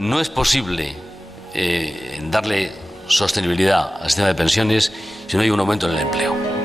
No es posible darle sostenibilidad al sistema de pensiones si no hay un aumento en el empleo.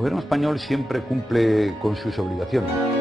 El gobierno español siempre cumple con sus obligaciones.